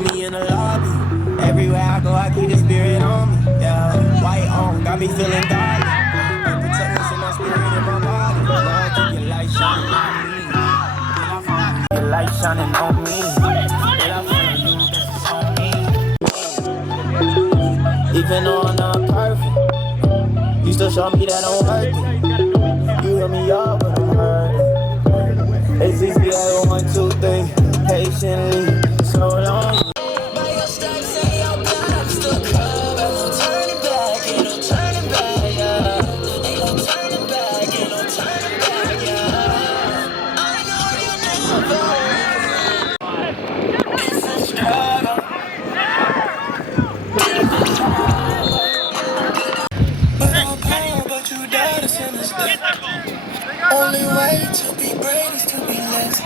Me in the lobby, everywhere I go, I keep the spirit on me. Yeah, white on, got me feeling godly. And protect me, my spirit in my body. Lord, keep your light shining on me. Your light shining on me. That I feel you, that's on me. Even though I'm not perfect, you still show me that I'm worth it. You hear me up when I'm hurting. ACCA 1, 2, 3, patiently, so long. Only way to be great is to be less.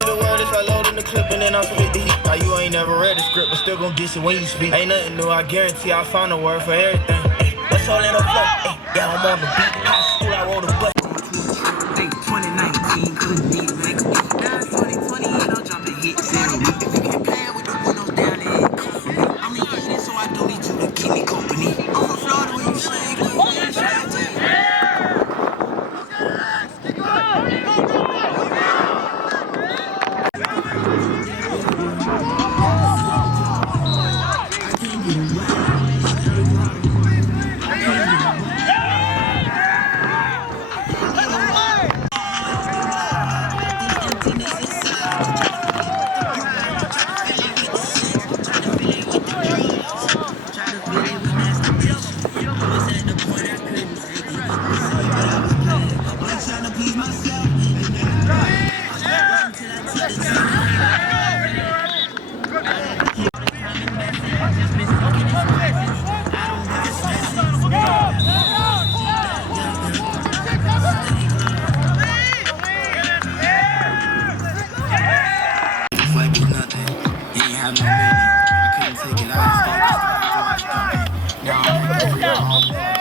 The word is I load in the clip and then I split the heat. Now you ain't never read the script, but still gon' get you when you speak. Ain't nothing new, I guarantee I found a word for everything. That's all in the flow. Yeah, I'm on the beat. High school, I wrote a butt. 2019, couldn't need make a beat. Now it's 2020, and I'm dropping hits every week. If you can't play with the windows down there, come for me. I'm in unit, so I don't need you to keep me company. I'm from Florida where you sing, I couldn't take it out.